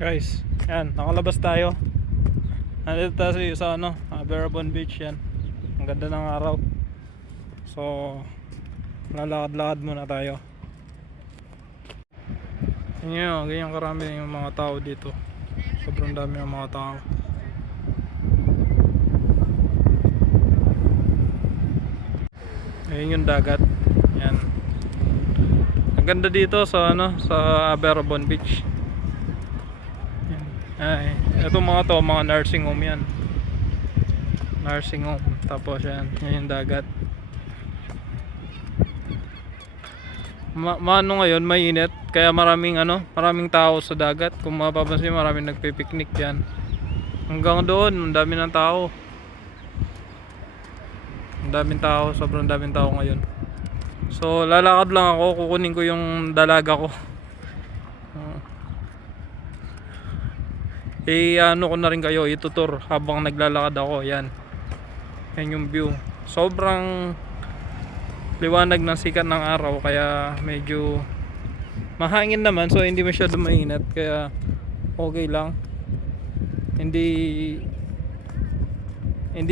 Guys, yan, nakalabas tayo. Nandito tayo sa Barabon Beach yan. Ang ganda ng araw. So, lalakad-lakad muna tayo. Yan, ganyan karami yung mga tao dito. Sobrang dami ng mga tao. Ayun yung dagat. Yan. Ang ganda dito sa sa Barabon Beach. Ay, ito mga to, mga nursing home yan. Nursing home. Tapos yan yung dagat. Maano ngayon, mainit. Kaya maraming tao sa dagat. Kung mapapansin, maraming nagpipiknik yan. Hanggang doon, ang dami ng tao. Ang daming tao, sobrang daming tao ngayon. So, lalakad lang ako, kukunin ko yung dalaga ko. Ano ko na rin kayo, itutur habang naglalakad ako. Yan yung view. Sobrang liwanag ng sikat ng araw, kaya medyo mahangin naman, so hindi masyado mainit, kaya okay lang. Hindi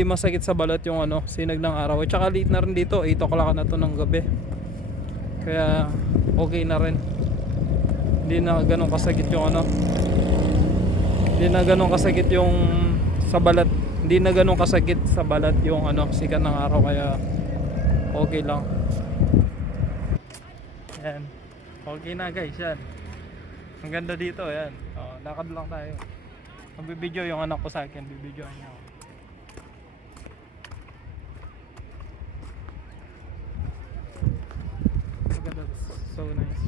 masakit sa balat yung sinag ng araw. At saka late na rin dito, 8 o'clock na to ng gabi, kaya okay na rin. Hindi na ganun kasakit yung hindi na ganun kasakit yung sa balat. Hindi na ganun kasakit sa balat yung sikat ng araw, kaya okay lang. Yan. Okay na guys, yan. Ang ganda dito, yan. Lakad lang tayo. Magbibideo yung anak ko sa akin, bibidyoan niya ako. Maganda, so nice.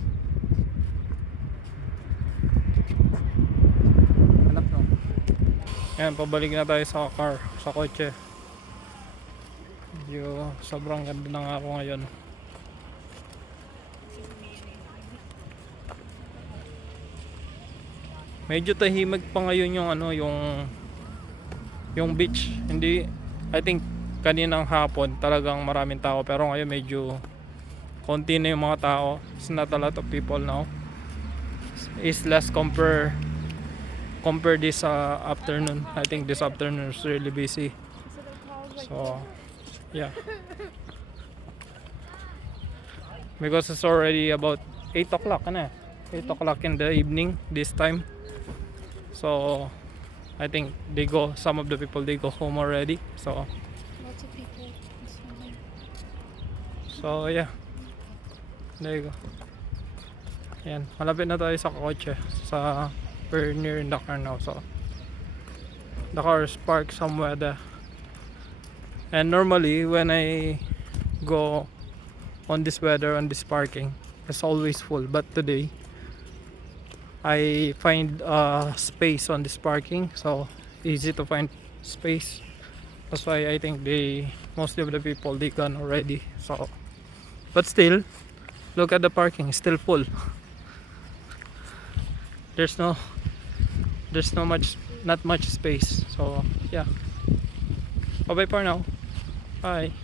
Ayan, pabalik na tayo sa car, sa kotse. Sobrang ganda ng araw ngayon. Medyo tahimik pa ngayon yung beach. Hindi, I think kaninang hapon talagang maraming tao, pero ngayon medyo konti na yung mga tao. It's not a lot of people now. It's less compare this afternoon. I think this afternoon is really busy. So yeah, because it's already about 8 o'clock 8 o'clock in the evening this time. So I think some of the people they go home already. So lots of people. So yeah, there you go. Yan, malapit na tayo sa kotse. We're near in the car now, so the car is parked somewhere there. And normally when I go on this weather, on this parking, it's always full, but today I find space on this parking, so easy to find space. That's why I think mostly of the people they gone already. So, but still, look at the parking, it's still full. There's not much space. So yeah, bye bye for now. Bye.